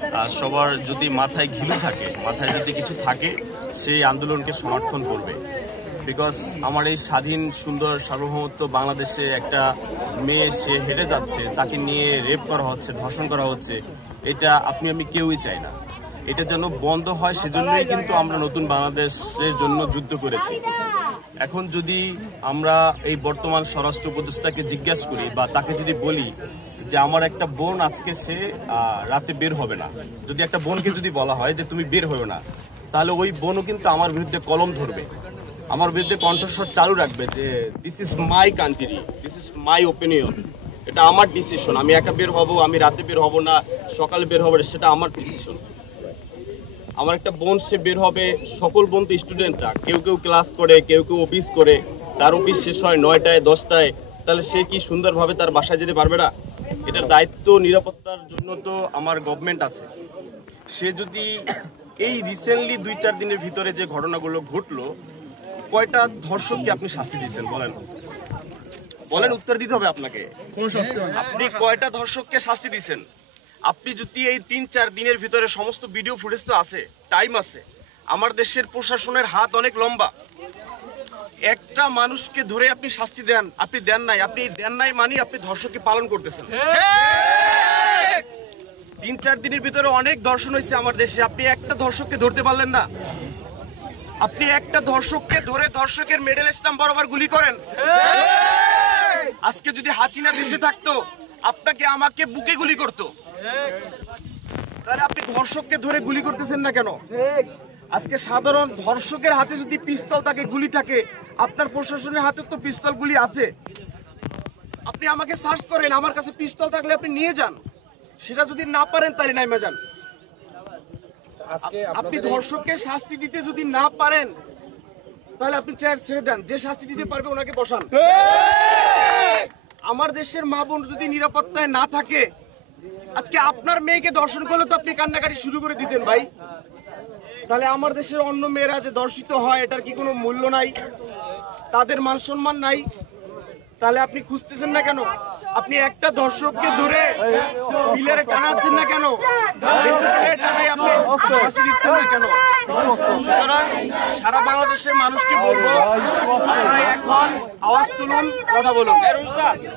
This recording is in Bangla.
সবার যদি মাথায় ঘিলু থাকে, মাথায় যদি কিছু থাকে, সেই আন্দোলনকে সমর্থন করবে। বিকজ আমার এই স্বাধীন সুন্দর সার্বভৌমত্ব বাংলাদেশে একটা মেয়ে সে হেঁটে যাচ্ছে, তাকে নিয়ে রেপ করা হচ্ছে, ধর্ষণ করা হচ্ছে, এটা আমি কেউই চাই না। এটা যেন বন্ধ হয়, সেজন্যই কিন্তু আমরা নতুন বাংলাদেশের জন্য যুদ্ধ করেছি। এখন যদি আমরা এই বর্তমান স্বরাষ্ট্র উপদেষ্টাকে জিজ্ঞাসা করি বা তাকে যদি বলি যে আমার একটা বোন আজকে সে রাতে বের হবে না, যদি একটা বোনকে যদি বলা হয় যে তুমি বের হও না, তাহলে ওই বোনও কিন্তু আমার বিরুদ্ধে কলম ধরবে, আমার বিরুদ্ধে কণ্ঠস্বর চালু রাখবে যে this is my country, this is my opinion, এটা আমার ডিসিশন, আমি একা বের হব, আমি রাতে বের হব না, সকালে বের হবে, সেটা আমার ডিসিশন। আমার একটা বোন সে বের হবে, সকল বোন তো স্টুডেন্টরা, কেউ কেউ ক্লাস করে, কেউ কেউ অফিস করে, তার অফিস শেষ হয় 9টায় 10টায়, তাহলে সে কি সুন্দরভাবে তার বাসায় যেতে পারবে না? এটার দায়িত্ব নিরাপত্তার জন্য তো আমার গভর্নমেন্ট আছে। সে যদি এই রিসেন্টলি 2-4 দিনের ভিতরে যে ঘটনাগুলো ঘটলো, কয়টা ধর্ষককে আপনি শাস্তি দিয়েছেন বলেন? বলেন, উত্তর দিতে হবে আপনাকে। আপনি কয়টা ধর্ষককে শাস্তি দিয়েছেন? আপনি যদি এই 3-4 দিনের ভিতরে সমস্ত ভিডিও ফুটেজ তো আছে, টাইম আছে, আমার দেশের প্রশাসনের হাত অনেক লম্বা, একটা মানুষকে ধরে আপনি শাস্তি দেন, আপনি দেন নাই, মানে আপনি ধর্ষককে পালন করতেছেন। 3-4 দিনের ভিতরে অনেক ধর্ষণ হয়েছে আমার দেশে, আপনি একটা ধর্ষককে ধরতে পারলেন না। আপনি একটা ধর্ষককে ধরে ধর্ষকের মেডেল স্ট্যাম্প বরাবর গুলি করেন। আজকে যদি হাসিনা দেশে থাকতো, আপনাকে আমাকে বুকে গুলি করতো, তাহলে আপনি ধর্ষককে ধরে গুলি করতেছেন না কেন? আজকে সাধারণ ধর্ষকের হাতে যদি পিস্তল থাকে, গুলি থাকে, আপনার প্রশাসনের হাতে তো পিস্তল গুলি আছে। আপনি আমাকে সার্চ করেন, আমার কাছে পিস্তল থাকলে আপনি নিয়ে যান, সেটা যদি না পারেন তাহলে নাইমা যান। আপনি ধর্ষককে শাস্তি দিতে যদি না পারেন, তাহলে আপনি চেয়ার ছেড়ে দেন, যে শাস্তি দিতে পারবে ওনাকে বসান। আমার দেশের মা বোন যদি নিরাপত্তায় না থাকে, আজকে আপনার মেয়েকে ধর্ষণ করলে তো আপনি কান্নাকাটি শুরু করে দিতেন ভাই। তাহলে আমার দেশের অন্য মেয়েরা যে ধর্ষিত হয়, এটার কি কোনো মূল্য নাই? তাদের মান সম্মান নাই? তাহলে আপনি খুঁজতেছেন না কেন? আপনি একটা ধর্ষককে ধরে পিলারে টানাচ্ছেন না কেন? টানাই আপনি শাস্তি দিচ্ছেন না কেন? সুতরাং সারা বাংলাদেশের মানুষকে বলবো, আপনারা এখন আওয়াজ তুলুন, কথা বলুন।